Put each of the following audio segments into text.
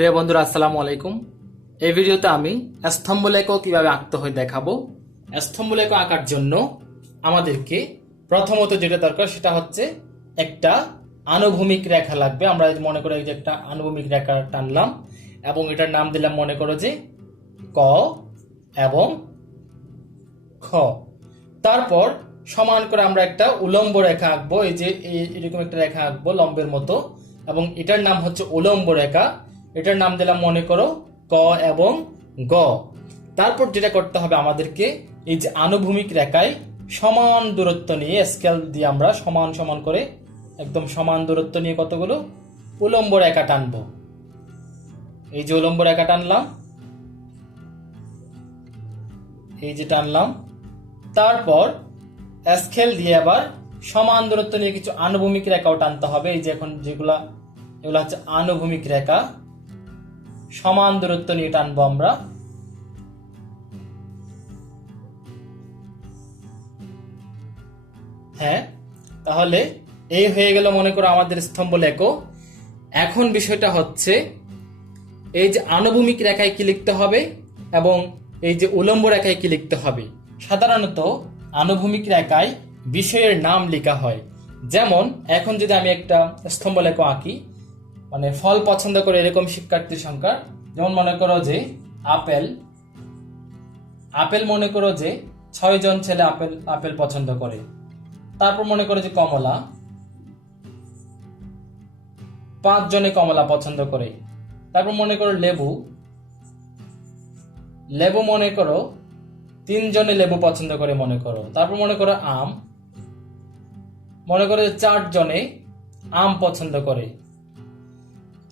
প্রিয় বন্ধুরা, আসসালামু আলাইকুম। এই ভিডিওতে আমি স্তম্ভলেখ কীভাবে আঁকতে হয় দেখাবো। স্তম্ভলেখ আঁকার জন্য আমাদেরকে প্রথমত যেটা দরকার সেটা হচ্ছে একটা আনুভূমিক রেখা লাগবে। আমরা মনে করি যে একটা আনুভূমিক রেখা টানলাম এবং এটার নাম দিলাম মনে করো যে ক এবং খ। তারপর সমান করে আমরা একটা উলম্ব রেখা আঁকবো। এই যে এরকম একটা রেখা আঁকবো লম্বের মতো এবং এটার নাম হচ্ছে উলম্ব রেখা। এটার নাম দিলাম মনে করো ক এবং গ। তারপর যেটা করতে হবে আমাদেরকে, এই যে আনুভূমিক রেখায় সমান দূরত্ব নিয়ে স্কেল দিয়ে আমরা সমান সমান করে, একদম সমান দূরত্ব নিয়ে কতগুলো? উলম্ব রেখা টানব। এই যে উলম্ব রেখা টানলাম। এই যে টানলাম। তারপর স্কেল দিয়ে আবার সমান দূরত্ব নিয়ে কিছু আনুভূমিক রেখাও টানতে হবে। এই যে এখন যেগুলা, এগুলো হচ্ছে আনুভূমিক রেখা। সমান দূরত্ব নিয়ে টানবো আমরা। হ্যাঁ তাহলে এই হয়ে গেল মনে করো আমাদের স্তম্ভ লেখো। এখন বিষয়টা হচ্ছে, এই যে আনুভূমিক রেখায় কি লিখতে হবে এবং এই যে উলম্ব রেখায় কি লিখতে হবে। সাধারণত আনুভূমিক রেখায় বিষয়ের নাম লেখা হয়। যেমন, এখন যদি আমি একটা স্তম্ভ লেখ আঁকি মানে ফল পছন্দ করে এরকম শিক্ষার্থীর সংখ্যা। যেমন মনে করো যে আপেল। আপেল মনে করো যে ছয় জন ছেলে আপেল আপেল পছন্দ করে। তারপর মনে করো যে কমলা। পাঁচ জনে কমলা পছন্দ করে। তারপর মনে করো লেবু। লেবু মনে করো তিনজনে লেবু পছন্দ করে মনে করো। তারপর মনে করো আম। মনে করো যে চারজনে আম পছন্দ করে।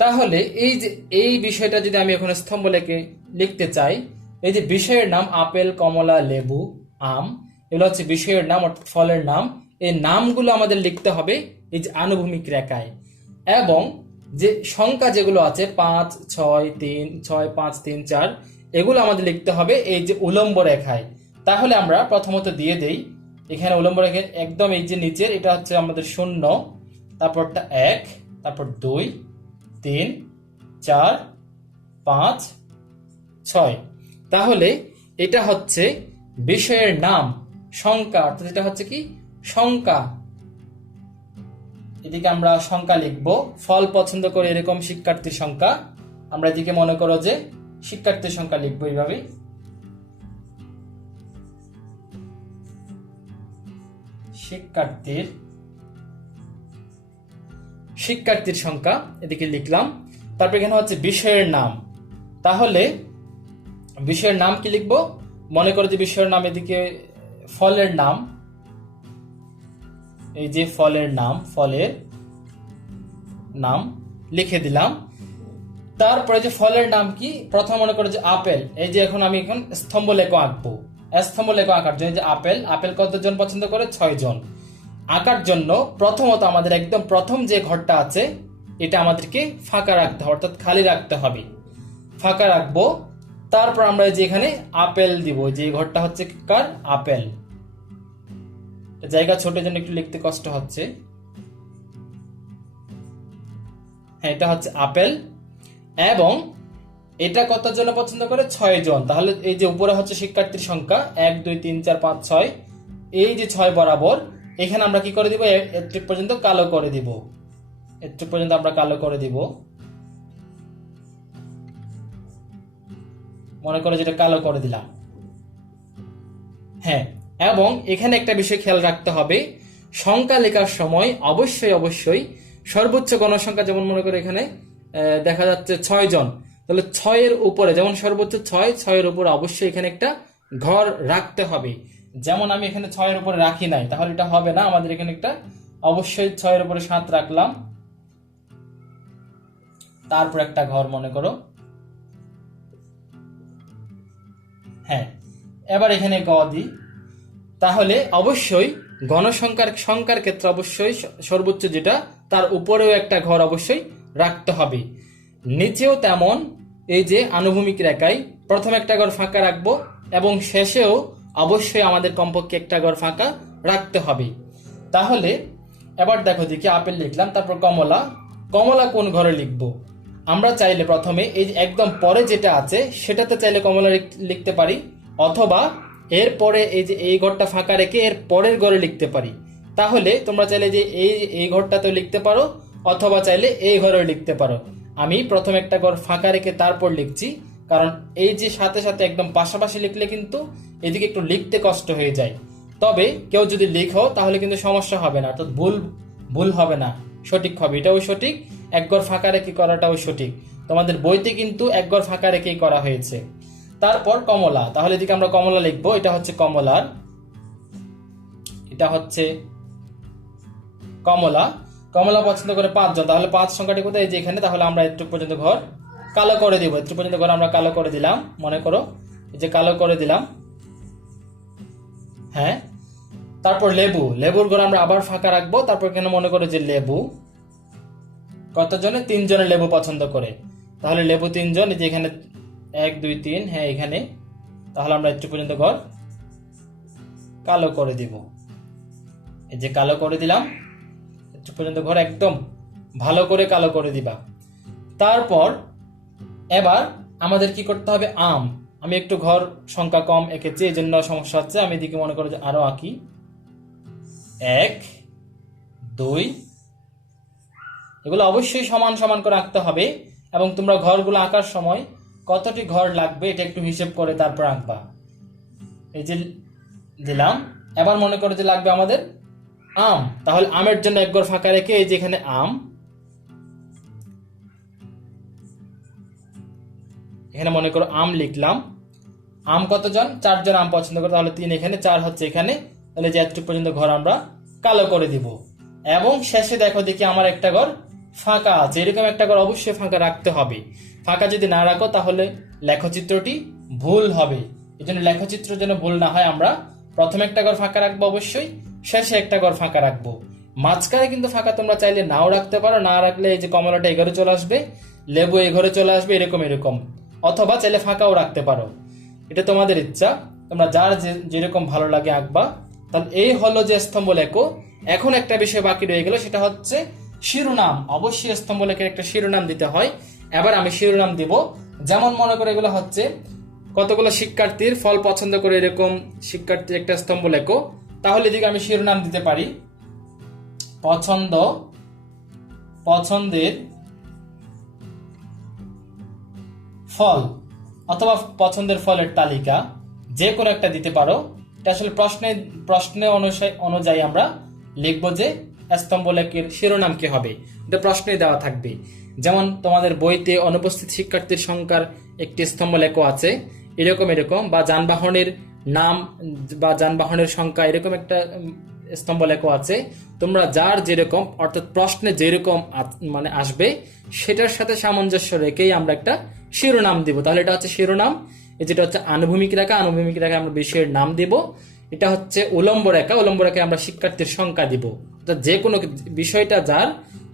তাহলে এই যে, এই বিষয়টা যদি আমি এখন স্তম্ভ লেখে, লিখতে চাই, এই যে বিষয়ের নাম আপেল, কমলা, লেবু, আম, এগুলো হচ্ছে বিষয়ের নাম অর্থাৎ ফলের নাম। এই নামগুলো আমাদের লিখতে হবে এই যে আনুভূমিক রেখায়। এবং যে সংখ্যা যেগুলো আছে, পাঁচ, ছয়, তিন, ছয়, পাঁচ, তিন, চার, এগুলো আমাদের লিখতে হবে এই যে উলম্ব রেখায়। তাহলে আমরা প্রথমত দিয়ে দেই, এখানে উলম্ব রেখে একদম এই যে নিচের, এটা হচ্ছে আমাদের শূন্য, তারপরটা এক, তারপর দুই তিন, চার, পাঁচ, ছয়। তাহলে এটা হচ্ছে বিষয়ের নাম, সংখ্যা, অর্থাৎ এটা হচ্ছে কি? সংখ্যা। এদিকে আমরা সংখ্যা লিখব। ফল পছন্দ করে এরকম শিক্ষার্থীর সংখ্যা। আমরা এদিকে মনে করো যে শিক্ষার্থীর সংখ্যা লিখব এইভাবে। শিক্ষার্থীর শিক্ষার্থীর সংখ্যা, এদিকে লিখলাম। তারপর এখানে হচ্ছে বিষয়ের নাম। তাহলে বিষয়ের নাম কি লিখব? মনে করো যে বিষয়ের নাম এদিকে ফলের নাম। এই যে ফলের নাম ফলের নাম লিখে দিলাম। তারপরে যে ফলের নাম কি? প্রথম মনে করো যে আপেল। এই যে এখন আমি এখন স্তম্ভ লেখ আঁকবো। স্তম্ভ লেখ আঁকার জন্য যে আপেল আপেল কতজন পছন্দ করে? ছয় জন আঁকার জন্য প্রথমত আমাদের একদম প্রথম যে ঘরটা আছে, এটা আমাদেরকে ফাঁকা রাখতে হবে, অর্থাৎ খালি রাখতে হবে। ফাঁকা রাখব, তারপর আমরা যে এখানে আপেল দিব, যে ঘরটা হচ্ছে কার? আপেল। জায়গা ছোটের জন্য একটু লিখতে কষ্ট হচ্ছে। হ্যাঁ এটা হচ্ছে আপেল। এবং এটা কতজন পছন্দ করে? ছয় জন। তাহলে এই যে উপরে হচ্ছে শিক্ষার্থীর সংখ্যা, এক, দুই, তিন, চার, পাঁচ, ছয়। এই যে ছয় বরাবর এখানে আমরা কি করে দিব? এ- এটুক পর্যন্ত কালো করে দিব। এটুক পর্যন্ত আমরা কালো করে দিব। মনে করে যেটা কালো করে দিলাম। হ্যাঁ এবং এখানে একটা বিষয় খেয়াল রাখতে হবে। সংখ্যা লেখার সময় অবশ্যই অবশ্যই সর্বোচ্চ গণসংখ্যা যেমন মনে করে এখানে দেখা যাচ্ছে ছয় জন। তাহলে ছয়ের উপরে, যেমন সর্বোচ্চ ছয়, ছয়ের উপরে অবশ্যই এখানে একটা ঘর রাখতে হবে। যেমন আমি এখানে ছয়ের উপরে রাখি নাই, তাহলে এটা হবে না। আমাদের এখানে একটা অবশ্যই ছয়ের উপরে সাত রাখলাম। তারপর একটা ঘর মনে করো। হ্যাঁ এবার এখানে গ দিই। তাহলে অবশ্যই গণসংখ্যার সংখ্যার ক্ষেত্রে অবশ্যই সর্বোচ্চ যেটা, তার উপরেও একটা ঘর অবশ্যই রাখতে হবে। নিচেও তেমন, এই যে আনুভূমিক রেখায় প্রথম একটা ঘর ফাঁকা রাখব এবং শেষেও অবশ্যই আমাদের কমপক্ষে একটা ঘর ফাঁকা রাখতে হবে। তাহলে, এবার দেখো দেখি আপেল লিখলাম, তারপর কমলা। কমলা কোন ঘরে লিখব? আমরা চাইলে প্রথমে এই একদম পরে যেটা আছে, সেটাতে চাইলে কমলা লিখ- লিখতে পারি, অথবা এর পরে এই যে এই ঘরটা ফাঁকা রেখে এর পরের ঘরে লিখতে পারি। তাহলে তোমরা চাইলে যে এই এই ঘরটাতেও লিখতে পারো, অথবা চাইলে এই ঘরেও লিখতে পারো। আমি প্রথম একটা ঘর ফাঁকা রেখে তারপর লিখছি। কারণ এই যে সাথে সাথে একদম পাশাপাশি লিখলে কিন্তু এদিকে একটু লিখতে কষ্ট হয়ে যায়। তবে কেউ যদি লিখো, তাহলে কিন্তু সমস্যা হবে না। অর্থাৎ ভুল ভুল হবে না। সঠিক হবে। এটাও সঠিক। এক ঘর ফাঁকা রেখে করাটাও সঠিক। তোমাদের বইতে কিন্তু এক ঘর ফাঁকা রেখেই করা হয়েছে। তারপর কমলা। তাহলে এদিকে আমরা কমলা লিখব। এটা হচ্ছে কমলার। এটা হচ্ছে কমলা। কমলা পছন্দ করে পাঁচজন। তাহলে পাঁচ সংখ্যাটি কোথায়? যে এখানে। তাহলে আমরা একটু পর্যন্ত ঘর কালো করে দিব। একটু পর্যন্ত ঘর আমরা কালো করে দিলাম। মনে করো, এই যে কালো করে দিলাম। হ্যাঁ? তারপর লেবু। লেবুর ঘর আমরা আবার ফাঁকা রাখব। তারপর এখানে মনে করো যে লেবু? কতজনে? তিনজনে লেবু পছন্দ করে। তাহলে লেবু তিনজন যে এখানে এক, দুই, তিন হ্যাঁ এখানে। তাহলে আমরা একটু পর্যন্ত ঘর কালো করে দিব। এই যে কালো করে দিলাম। একটু পর্যন্ত ঘর একদম ভালো করে কালো করে দিবা। তারপর এবার আমাদের কি করতে হবে? আম। আমি একটু ঘর সংখ্যা কম এঁকেছি এই জন্য সমস্যা হচ্ছে, আমি এদিকে মনে করো যে আরও আঁকি। এক, দুই, এগুলো অবশ্যই সমান সমান করে আঁকতে হবে, এবং তোমরা ঘরগুলো আঁকার সময় কতটি ঘর লাগবে এটা একটু হিসেব করে তারপর আঁকবা। এই যে দিলাম, এবার মনে করো যে লাগবে আমাদের আম। তাহলে আমের জন্য এক ঘর ফাঁকা রেখে এই যে এখানে আম এখানে মনে করো আম লিখলাম। আম কতজন? চারজন আম পছন্দ করে, তাহলে তিন এখানে, চার হচ্ছে এখানে। তাহলে যে এতটুকু পর্যন্ত ঘর আমরা কালো করে দিব। এবং শেষে দেখো দেখি আমার একটা ঘর ফাঁকা আছে। এরকম একটা ঘর অবশ্যই ফাঁকা রাখতে হবে। ফাঁকা যদি না রাখো, তাহলে লেখচিত্রটি ভুল হবে। এই জন্য লেখচিত্র যেন ভুল না হয়, আমরা প্রথমে একটা ঘর ফাঁকা রাখব অবশ্যই, শেষে একটা ঘর ফাঁকা রাখব। মাঝখানে কিন্তু ফাঁকা তোমরা চাইলে নাও রাখতে পারো, না রাখলে এই যে কমলাটা এ ঘরে চলে আসবে, লেবু এ ঘরে চলে আসবে, এরকম এরকম। অথবা চাইলে ফাঁকাও রাখতে পারো। এটা তোমাদের ইচ্ছা। তোমরা যার যেরকম ভালো লাগে আঁকবা। তাহলে এই হলো যে স্তম্ভ লেখো এখন একটা বিষয় বাকি রয়ে গেল, সেটা হচ্ছে শিরোনাম। অবশ্যই স্তম্ভ লেখের একটা শিরোনাম দিতে হয়। এবার আমি শিরোনাম দিব। যেমন মনে করে এগুলো হচ্ছে কতগুলো শিক্ষার্থীর ফল পছন্দ করে এরকম শিক্ষার্থীর একটা স্তম্ভ লেখো তাহলে এদিকে আমি শিরোনাম দিতে পারি। পছন্দ, পছন্দের ফল অথবা পছন্দের ফলের তালিকা, যে কোনো একটা দিতে পারো। এটা আসলে প্রশ্নে প্রশ্নে অনুযায়ী আমরা লিখব যে স্তম্ভ লেখের শিরোনাম কি হবে। এটা প্রশ্নে দেওয়া থাকবে। যেমন তোমাদের বইতে অনুপস্থিত শিক্ষার্থীর সংখ্যার একটি স্তম্ভ লেখ আছে। এরকম এরকম, বা যানবাহনের নাম, বা যানবাহনের সংখ্যা, এরকম একটা স্তম্ভ লেখ আছে। তোমরা যার যেরকম, অর্থাৎ প্রশ্নে যেরকম মানে আসবে, সেটার সাথে সামঞ্জস্য রেখেই আমরা একটা শিরোনাম দিব। তাহলে এটা হচ্ছে শিরোনাম যেটা হচ্ছে আনুভূমিক রেখা, আনুভূমিক রেখায় আমরা বিষয়ের নাম দিব। এটা হচ্ছে উলম্ব রেখা, উলম্ব রেখায় আমরা শিক্ষার্থীর সংখ্যা দিব। অর্থাৎ যে কোনো বিষয়টা যার,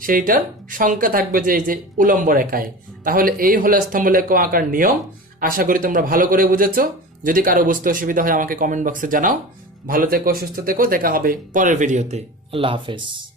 সেইটার সংখ্যা থাকবে যে এই যে উলম্ব রেখায়। তাহলে এই হলো স্তম্ভ লেখ আঁকার নিয়ম, আশা করি তোমরা ভালো করে বুঝেছ। যদি কারও বুঝতে অসুবিধা হয় আমাকে কমেন্ট বক্সে জানাও। ভালো থেকো, সুস্থ থেকো, দেখা হবে পরের ভিডিওতে আল্লাহ হাফেজ।